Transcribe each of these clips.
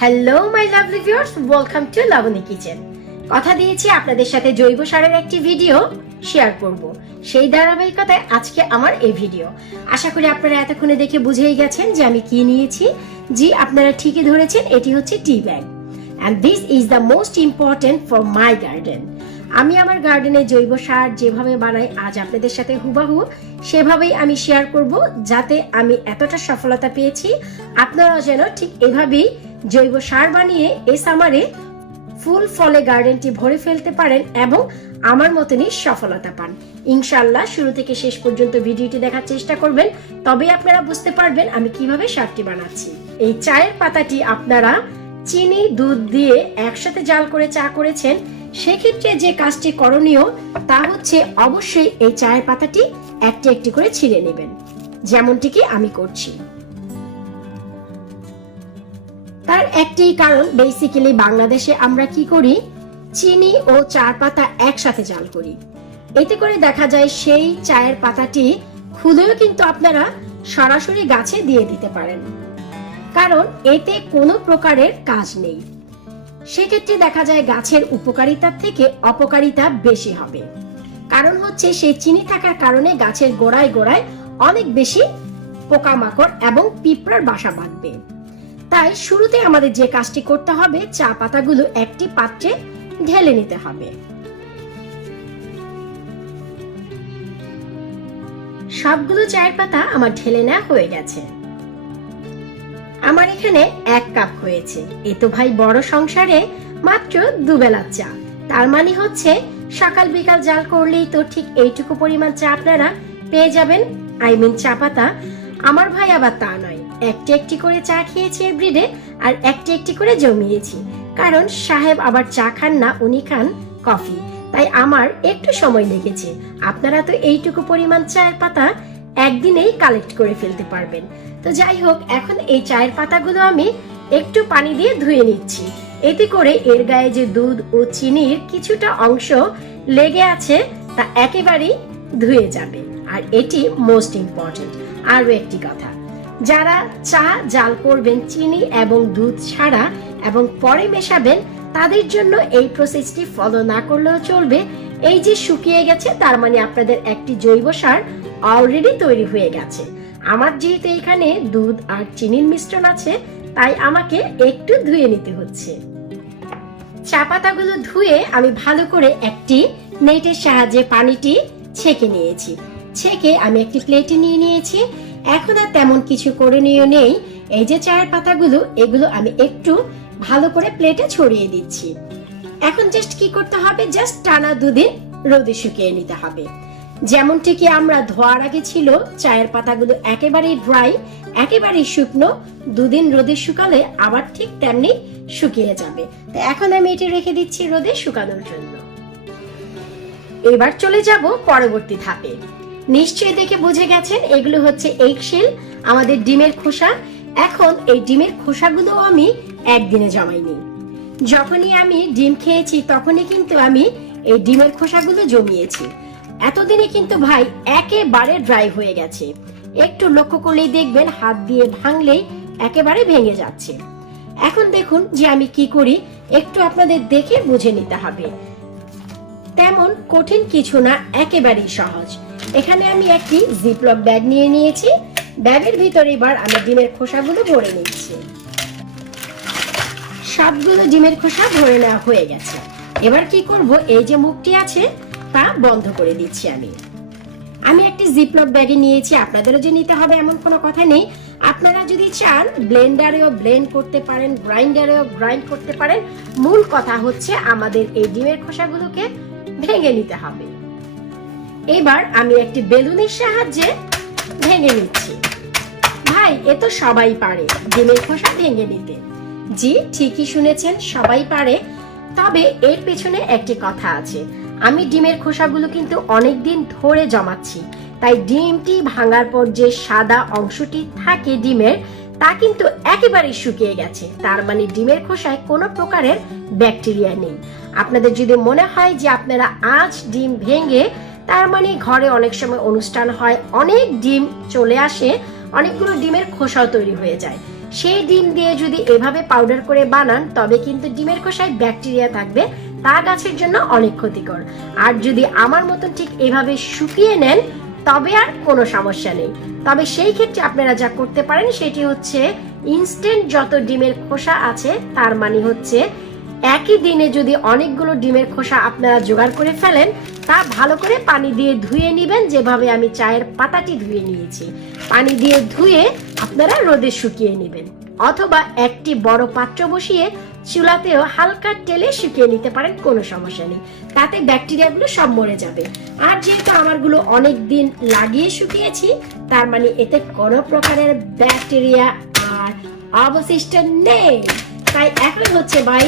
Hello my lovely viewers welcome to Labani kitchen কথা দিয়েছি আপনাদের সাথে জৈব সারের একটি ভিডিও শেয়ার করব। সেই ধারাবাহিকতায় আজকে আমার এই ভিডিও আশা করি আপনারা এতক্ষণে দেখে বুঝেই গেছেন যে আমি কি নিয়েছি। জি, আপনারা ঠিকই ধরেছেন, এটি হচ্ছে tea bag and this is the most important for my garden আমি আমার গার্ডেনে জৈব সার যেভাবে বানাই, আজ আপনাদের সাথে হুবাহু সেভাবেই আমি শেয়ার করব, যাতে আমি এতটা সফলতা পেয়েছি। আপনারা যেন ঠিক এভাবেই জৈব সার বানিয়ে এই সামারে ফুল ফলে গার্ডেনটি ভরে ফেলতে পারেন এবং আমার মতনই সফলতা পান। ইনশাল্লাহ শুরু থেকে শেষ পর্যন্ত ভিডিওটি দেখার চেষ্টা করবেন তবে আপনারা বুঝতে পারবেন আমি কীভাবে সারটি বানাচ্ছি। এই চায়ের পাতাটি আপনারা চিনি, দুধ দিয়ে একসাথে জাল করে চা করেছেন, সেক্ষেত্রে যে কাজটি করণীয় তা হচ্ছে অবশ্যই এই চায়ের পাতাটি একটি একটি করে ছিঁড়ে নেবেন। যেমনটি কি আমি করছি। তার একটি কারণ বেসিক্যালি বাংলাদেশে আমরা কি করি? চিনি ও চার পাতা একসাথে জাল করি। এতে করে দেখা যায় সেই চায়ের পাতাটি খুলেও কিন্তু আপনারা সরাসরি গাছে দিয়ে দিতে পারেন। কারণ এতে কোনো প্রকারের কাজ নেই। সেক্ষেত্রে দেখা যায় গাছের উপকারিতার থেকে অপকারিতা বেশি হবে। কারণ হচ্ছে সেই চিনি থাকার কারণে গাছের গোড়ায় গোড়ায় অনেক বেশি পোকামাকড় এবং পিঁপড়ার বাসা বাঁধবে। তাই শুরুতে আমাদের যে কাজটি করতে হবে, চা পাতাগুলো একটি পাত্রে ঢেলে নিতে হবে। সবগুলো চায়ের পাতা আমার ঢেলে নেওয়া হয়ে গেছে। আমার এখানে এক কাপ হয়েছে। এ তো ভাই বড় সংসারে মাত্র দুবেলার চা। তার মানে হচ্ছে, সকাল বিকাল জাল করলেই তো ঠিক এইটুকু পরিমাণ চা আপনারা পেয়ে যাবেন। আই মিন চা পাতা। আমার ভাই আবার তা নয়। একটি একটি করে চা খেয়েছি এভরিডে আর একটি একটি করে জমিয়েছি। কারণ সাহেব আবার চা খান না, উনি খান কফি। তাই আমার একটু সময় লেগেছে। আপনারা তো এইটুকু পরিমাণ চায়ের পাতা একদিনেই কালেক্ট করে ফেলতে পারবেন। তো যাই হোক, এখন এই চায়ের পাতাগুলো আমি একটু পানি দিয়ে ধুয়ে নিচ্ছি। এতে করে এর গায়ে যে দুধ ও চিনির কিছুটা অংশ লেগে আছে, তা একেবারেই ধুয়ে যাবে। আর এটি মোস্ট ইম্পর্টেন্ট আরও একটি কথা যারা চা, জাল করবেন, চিনি এবং দুধ ছাড়া এবং পরে মেশাবেন, তাদের জন্য এই প্রসেসটি ফলো না করলেও চলবে। এই যে শুকিয়ে গেছে, তার মানে আপনাদের একটি জৈব সার অলরেডি তৈরি হয়ে গেছে। আমার যেহেতু এখানে দুধ আর চিনির মিশ্রণ আছে, তাই আমাকে একটু ধুয়ে নিতে হচ্ছে। চা পাতাগুলো ধুয়ে আমি ভালো করে একটি নেটের সাহায্যে পানিটি ছেঁকে নিয়েছি। ছেঁকে আমি একটি প্লেটে নিয়ে নিয়েছি। এখন আর তেমন কিছু করে নিয়ে নেই। এই যে চায়ের পাতাগুলো, এগুলো আমি একটু ভালো করে প্লেটে ছড়িয়ে দিচ্ছি। এখন জাস্ট কি করতে হবে? জাস্ট টানা দুদিন রোদে শুকিয়ে নিতে হবে। যেমনটি কি আমরা ধোয়ার আগে ছিল, চায়ের পাতাগুলো একেবারেই ড্রাই একেবারেই শুকনো, দুদিন রোদে শুকালে আবার ঠিক তেমনি শুকিয়ে যাবে। তো এখন আমি এটি রেখে দিচ্ছি রোদে শুকানোর জন্য। এবার চলে যাব পরবর্তী ধাপে। নিশ্চয়ই দেখে বুঝে গেছেন, এগুলো হচ্ছে এগশেল আমাদের ডিমের খোসা। এখন এই ডিমের খোসাগুলো আমি একদিনে জমাইনি। যখনই আমি ডিম খেয়েছি, তখনই কিন্তু আমি এই ডিমের খোসাগুলো জমিয়েছি। এতদিনে কিন্তু ভাই একেবারে ড্রাই হয়ে গেছে। একটু লক্ষ্য করলেই দেখবেন, হাত দিয়ে ভাঙলেই একেবারে ভেঙে যাচ্ছে। এখন দেখুন যে আমি কি করি, একটু আপনাদের দেখে বুঝে নিতে হবে। তেমন কঠিন কিছু না, একেবারেই সহজ। এখানে আমি একটি জিপলক ব্যাগ নিয়ে নিয়েছি। ব্যাগের ভিতরে এবার আমি ডিমের খোসাগুলো ভরে নিচ্ছি। সবগুলো ডিমের খোসা ভরে নেওয়া হয়ে গেছে। এবার কি করব? এই যে মুখটি আছে, তা বন্ধ করে দিচ্ছি আমি। আমি একটি জিপলক ব্যাগে নিয়েছি। আপনাদেরও যে নিতে হবে এমন কোনো কথা নেই। আপনারা যদি চান ব্লেন্ডারেও ব্লেন্ড করতে পারেন গ্রাইন্ডারেও গ্রাইন্ড করতে পারেন, মূল কথা হচ্ছে আমাদের এই ডিমের খোসাগুলোকে ভেঙে নিতে হবে। এবার আমি একটি বেলুনের সাহায্যে ভেঙে নিচ্ছি। ভাই, এ তো সবাই পারে ডিমের খোসা ভেঙে নিতে জি, ঠিকই শুনেছেন, সবাই পারে। তবে এর পেছনে একটি কথা আছে। আমি ডিমের খোসাগুলো কিন্তু অনেক দিন ধরে জমাচ্ছি। তাই ডিমটি ভাঙার পর যে সাদা অংশটি থাকে ডিমের, তা কিন্তু একেবারেই শুকিয়ে গেছে। তার মানে ডিমের খোসায় কোনো প্রকারের ব্যাকটেরিয়া নেই। আপনাদের যদি মনে হয় যে আপনারা আজ ডিম ভেঙে তার মানে ঘরে অনেক সময় অনুষ্ঠান হয়, অনেক ডিম চলে আসে, অনেকগুলো ডিমের খোসাও তৈরি হয়ে যায়। সেই ডিম দিয়ে যদি এভাবে পাউডার করে বানান, তবে কিন্তু ডিমের খোসায় ব্যাকটেরিয়া থাকবে, তা গাছের জন্য অনেক ক্ষতিকর। আর যদি আমার মতন ঠিক এভাবে শুকিয়ে নেন, তবে আর কোনো সমস্যা নেই। তবে সেই ক্ষেত্রে আপনারা যা করতে পারেন, সেটি হচ্ছে ইনস্ট্যান্ট যত ডিমের খোসা আছে, তার মানে হচ্ছে একই দিনে যদি অনেকগুলো ডিমের খোসা আপনারা জোগাড় করে ফেলেন তা ভালো করে পানি দিয়ে ধুয়ে নেবেন, যেভাবে আমি চায়ের পাতাটি ধুয়ে নিয়েছি। পানি দিয়ে ধুয়ে আপনারা রোদে শুকিয়ে নেবেন, অথবা একটি বড় পাত্র বসিয়ে চুলাতেও হালকা তেলে শুকিয়ে নিতে পারেন, কোনো সমস্যা নেই। তাতে ব্যাকটেরিয়াগুলো সব মরে যাবে। আর যেহেতু আমারগুলো অনেক দিন লাগিয়ে শুকিয়েছি, তার মানে এতে কোনো প্রকারের ব্যাকটেরিয়া আর অবশিষ্ট নেই। তাই এখন হচ্ছে ভাই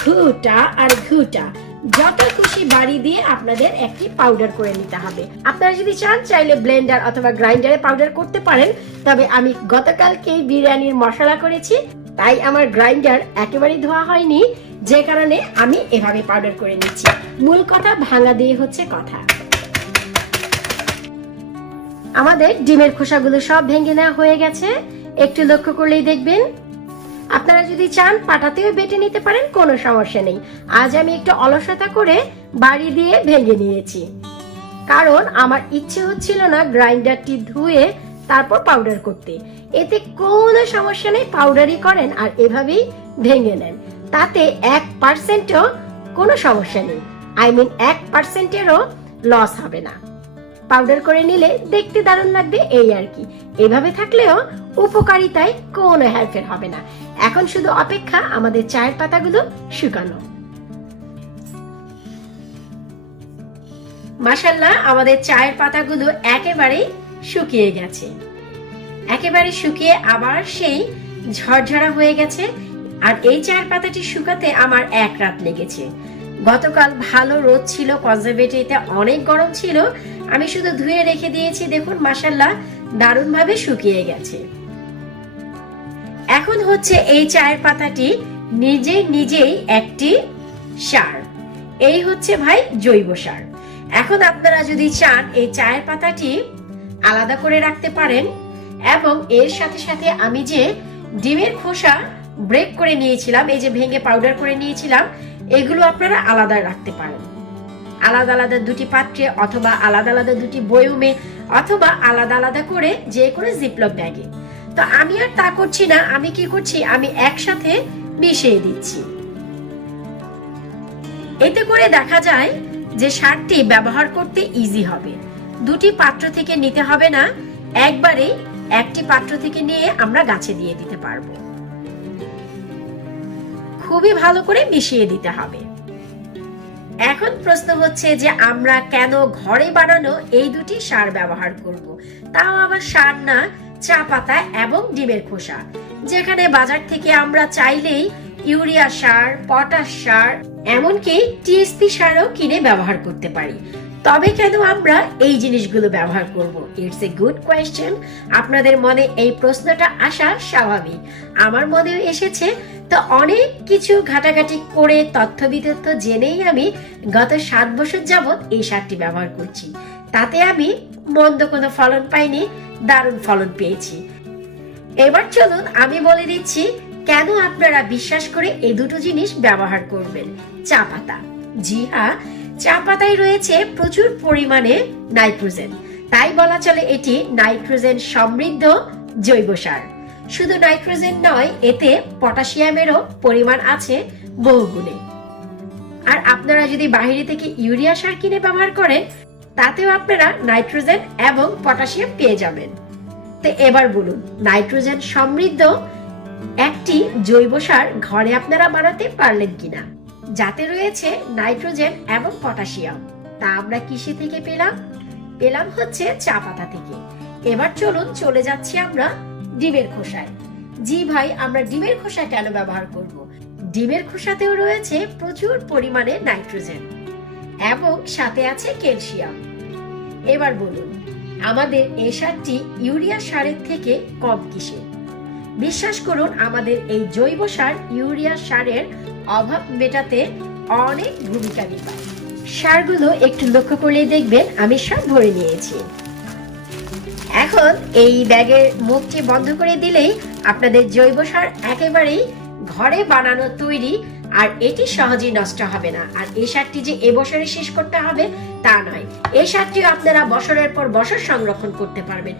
ঘুটা আর ঘুটা। যত খুশি বাড়ি দিয়ে আপনাদের একটি পাউডার করে নিতে হবে। আপনারা যদি চান, চাইলে ব্লেন্ডার অথবা গ্রাইন্ডারে পাউডার করতে পারেন। তবে আমি গতকালকে বিরিয়ানির মশলা করেছি, তাই আমার গ্রাইন্ডার একেবারেই ধোয়া হয়নি। যে কারণে আমি এভাবে পাউডার করে নিচ্ছি। মূল কথা ভাঙা দিয়ে হচ্ছে কথা। আমাদের ডিমের খোসাগুলো সব ভেঙে নেওয়া হয়ে গেছে। একটু লক্ষ্য করলেই দেখবেন আপনারা যদি চান পাটাতেও বেটে নিতে পারেন, কোনো সমস্যা নেই। আজ আমি একটু অলসতা করে বাড়ি দিয়ে ভেঙে নিয়েছি। কারণ আমার ইচ্ছে হচ্ছিল না গ্রাইন্ডারটি ধুয়ে তারপর পাউডার করতে। এতে কোনো সমস্যা নেই, পাউডারই করেন আর এভাবেই ভেঙে নেন। তাতে এক পার্সেন্টও কোনো সমস্যা নেই। আই মিন এক পার্সেন্টেরও লস হবে না। পাউডার করে নিলে দেখতে দারুণ লাগবে, এই আর কি। এভাবে থাকলেও উপকারিতায় কোনো হেরফের হবে না। এখন শুধু অপেক্ষা আমাদের চায়ের পাতাগুলো শুকানো। মাসাল্লাহ আমাদের চায়ের পাতাগুলো একেবারেই শুকিয়ে গেছে। একেবারে শুকিয়ে আবার সেই ঝরঝরা হয়ে গেছে, আর এই চায়ের পাতাটি শুকাতে আমার এক রাত লেগেছে। গতকাল ভালো রোদ ছিল কনজারভেটিতে অনেক গরম ছিল, আমি শুধু ধুয়ে রেখে দিয়েছি, দেখুন মাসাল্লাহ দারুণভাবে শুকিয়ে গেছে। এখন হচ্ছে এই চায়ের পাতাটি নিজে নিজেই একটি সার। এই হচ্ছে ভাই জৈব সার। এখন আপনারা যদি চান এই চায়ের পাতাটি আলাদা করে রাখতে পারেন এবং এর সাথে সাথে আমি যে ডিমের খোসা ব্রেক করে নিয়েছিলাম, এই যে ভেঙে পাউডার করে নিয়েছিলাম, এগুলো আপনারা আলাদা রাখতে পারেন। আলাদা আলাদা দুটি পাত্রে অথবা আলাদা আলাদা দুটি বয়মে অথবা আলাদা আলাদা করে যে কোনো জিপলক ব্যাগে তো আমি আর তা করছি না, আমি কি করছি? আমি একসাথে মিশিয়ে দিচ্ছি। এতে করে দেখা যায় যে সারটি ব্যবহার করতে ইজি হবে। দুটি পাত্র থেকে নিতে হবে না, একবারেই একটি পাত্র থেকে নিয়ে আমরা গাছে দিয়ে দিতে পারব। খুবই ভালো করে মিশিয়ে দিতে হবে। এখন প্রশ্ন হচ্ছে যে আমরা কেন ঘরে বানানো এই দুটি সার ব্যবহার করব? তাও আবার সার না চা পাতা এবং ডিমের খোসা, যেখানে বাজার থেকে আমরা চাইলেই ইউরিয়া সার, পটাশ সার, এমনকি টিএসপি সারও কিনে ব্যবহার করতে পারি। তবে কেন আমরা এই জিনিসগুলো ব্যবহার করব? ইটস এ গুড কোয়েশ্চেন আপনাদের মনে এই প্রশ্নটা আসা স্বাভাবিক। আমার মনেও এসেছে। তো অনেক কিছু ঘাটাঘাটি করে তথ্য বিতথ্য জেনেই আমি গত সাত বছর যাবৎ এই সারটি ব্যবহার করছি। তাতে আমি মন্দ কোনো ফলন পাইনি, দারুণ ফলন পেয়েছি। এবার চলুন আমি বলে দিচ্ছি, কেন আপনারা বিশ্বাস করে এই দুটো জিনিস ব্যবহার করবেন? চা পাতা। জি হ্যাঁ চা পাতায় রয়েছে প্রচুর পরিমাণে নাইট্রোজেন। তাই বলা চলে এটি নাইট্রোজেন সমৃদ্ধ জৈব সার। শুধু নাইট্রোজেন নয়, এতে পটাশিয়ামেরও পরিমাণ আছে বহুগুণে। আর আপনারা যদি বাইরে থেকে ইউরিয়া সার কিনে ব্যবহার করেন তাতেও আপনারা নাইট্রোজেন এবং পটাশিয়াম পেয়ে যাবেন। তো এবার বলুন, নাইট্রোজেন সমৃদ্ধ একটি জৈব সার ঘরে আপনারা বানাতে পারলেন কিনা? যাতে রয়েছে নাইট্রোজেন এবং পটাশিয়াম। তা আমরা কিসে থেকে পেলাম? পেলাম হচ্ছে চা পাতা থেকে। এবার চলুন চলে যাচ্ছি আমরা ডিমের খোসায়। জি ভাই, আমরা ডিমের খোসা কেন ব্যবহার করব? ডিমের খোসাতেও রয়েছে প্রচুর পরিমাণে নাইট্রোজেন এবং সাথে আছে ক্যালসিয়াম। এবার বলুন, আমাদের এই সারটি ইউরিয়া সারের থেকে কম কিসে বিশ্বাস করুন, আমাদের এই জৈব সার ইউরিয়া সারের অভাব মেটাতে অনেক ভূমিকা নিভায়। সারগুলো একটু লক্ষ্য করলেই দেখবেন, আমি সব ভরে নিয়েছি। এখন এই ব্যাগের মুখটি বন্ধ করে দিলেই আপনাদের জৈব সার একেবারেই ঘরে বানানো তৈরি, আর এটি সহজেই নষ্ট হবে না। আর এই সারটি যে এবছরে শেষ করতে হবে তা নয়। এই সারটি আপনারা বছরের পর বছর সংরক্ষণ করতে পারবেন।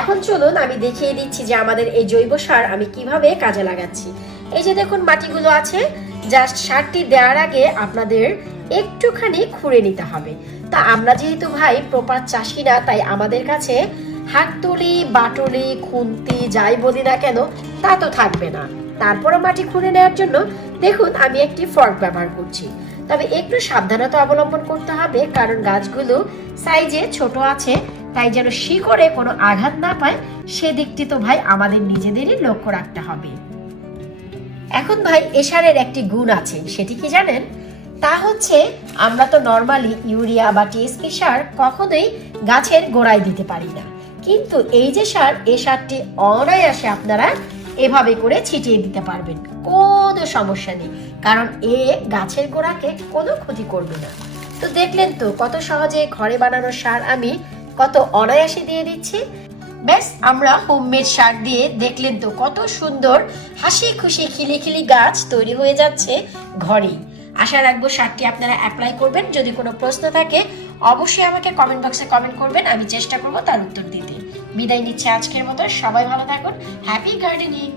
এখন চলুন আমি দেখিয়ে দিচ্ছি যে আমাদের এই জৈব সার আমি কীভাবে কাজে লাগাচ্ছি। এই যে দেখুন, মাটিগুলো আছে। জাস্ট সারটি দেওয়ার আগে আপনাদের একটুখানি খুঁড়ে নিতে হবে। তা আমরা যেহেতু ভাই প্রপার চাষি না, তাই আমাদের কাছে হাততুলি, বাটুলি, খুন্তি, যাই বলি না কেন, তা তো থাকবে না। তারপরও মাটি খুঁড়ে নেওয়ার জন্য দেখুন, আমি একটি ফর্ক ব্যবহার করছি। তবে একটু সাবধানতা অবলম্বন করতে হবে, কারণ গাছগুলো সাইজে ছোট আছে, তাই যেন শিকড়ে কোনো আঘাত না পায়। সেদিকটি তো ভাই আমাদের নিজেদেরই লক্ষ্য রাখতে হবে। এখন ভাই এসারের একটি গুণ আছে, সেটি কি জানেন? তা হচ্ছে আমরা তো নর্মালি ইউরিয়া বা টিএসপি সার কখনোই গাছের গোড়ায় দিতে পারি না। কিন্তু এই যে সার, এ সারটি অনায়াসে আপনারা এভাবে করে ছিটিয়ে দিতে পারবেন। কোনো সমস্যা নেই। কারণ এ গাছের গোড়াকে কোনো ক্ষতি করবে না। তো দেখলেন তো, কত সহজে ঘরে বানানো সার আমি কত অনায়াসে দিয়ে দিচ্ছি। ব্যাস, আমরা হোমমেড সার দিয়ে দেখলেন তো, কত সুন্দর হাসি খুশি খিলিখিলি গাছ তৈরি হয়ে যাচ্ছে ঘরেই। আশা রাখব সারটি আপনারা অ্যাপ্লাই করবেন। যদি কোনো প্রশ্ন থাকে, অবশ্যই আমাকে কমেন্ট বক্সে কমেন্ট করবেন। আমি চেষ্টা করব তার উত্তর দিতে। বিদায় নিচ্ছে আজকের মতো। সবাই ভালো থাকুন। Happy gardening